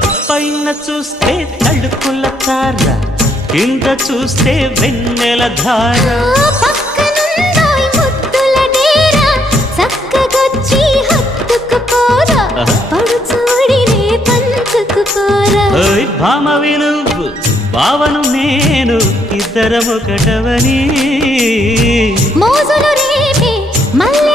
పైన చూస్తే తడుకుల తార, కింద చూస్తే వెన్నెల ధార. పక్కనుందోయ్ ముద్దుల డేరా, చక్కగొచ్చి హత్తుకుపోరా, పడు చూడినే పంచుకుపోరా. భామ వినువు భావను నేను, ఇద్దరమొకటవని మోజులు రేపే మల్లె